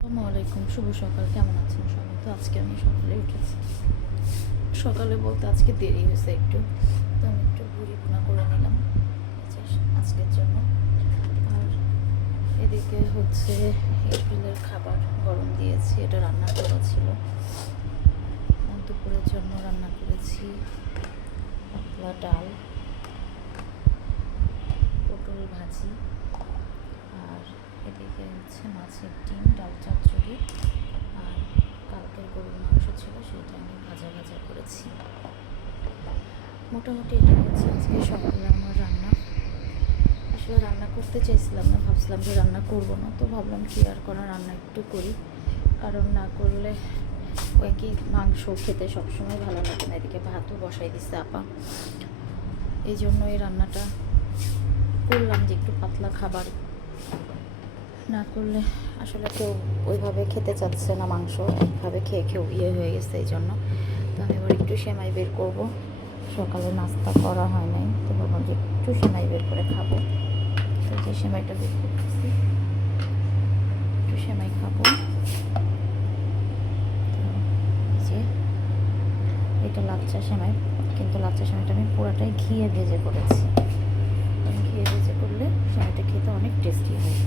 আসসালামু আলাইকুম, শুভ সকাল। কেমন আছেন সবাই? তো আজকে আমি সকালে উঠেছি। সকালে বলতে আজকে দেরি হয়েছে একটু, তো আমি একটু ভুড়ি ভুনা করে নিলাম আজকের জন্য। আর এদিকে হচ্ছে এপ্রিলের খাবার গরম দিয়েছি, এটা রান্না করা ছিল। দুপুরের জন্য রান্না করেছি পাতলা ডাল, পটল ভাজি, আর এদিকে হচ্ছে মাছের ডিম, ডাল চচ্চড়ি, আর কালকের গরুর মাংস ছিল, সেটা আমি ভাজা ভাজা করেছি। মোটামুটি এটা হচ্ছে আজকে সকালে আমার রান্না। আসলে রান্না করতে চাইছিলাম না, ভাবছিলাম যে রান্না করবো না, তো ভাবলাম কি আর করা, রান্না একটু করি, কারণ না করলে একই মাংস খেতে সবসময় ভালো লাগে না। এদিকে ভাতও বসাই দিচ্ছে আপা, এই জন্য এই রান্নাটা করলাম যে একটু পাতলা খাবার না করলে আসলে কেউ ওইভাবে খেতে চাচ্ছে না, মাংস একভাবে খেয়ে খেয়েও হয়ে গেছে। এই জন্য তো আমি এবার একটু সেমাই বের করব। সকালে নাস্তা করা হয় নাই, তো ভাবলাম যে একটু সেমাই বের করে খাবো। তো যে সেমাইটা বের করতেছি, একটু সেমাই খাবো। যে এটা লাচ্চা সেমাই, কিন্তু লাচ্চা সেমাইটা আমি পুরোটাই ঘিয়ে ভেজে করেছি। ঘিয়ে ভেজে করলে সেমাইটা খেতে অনেক টেস্টি হয়।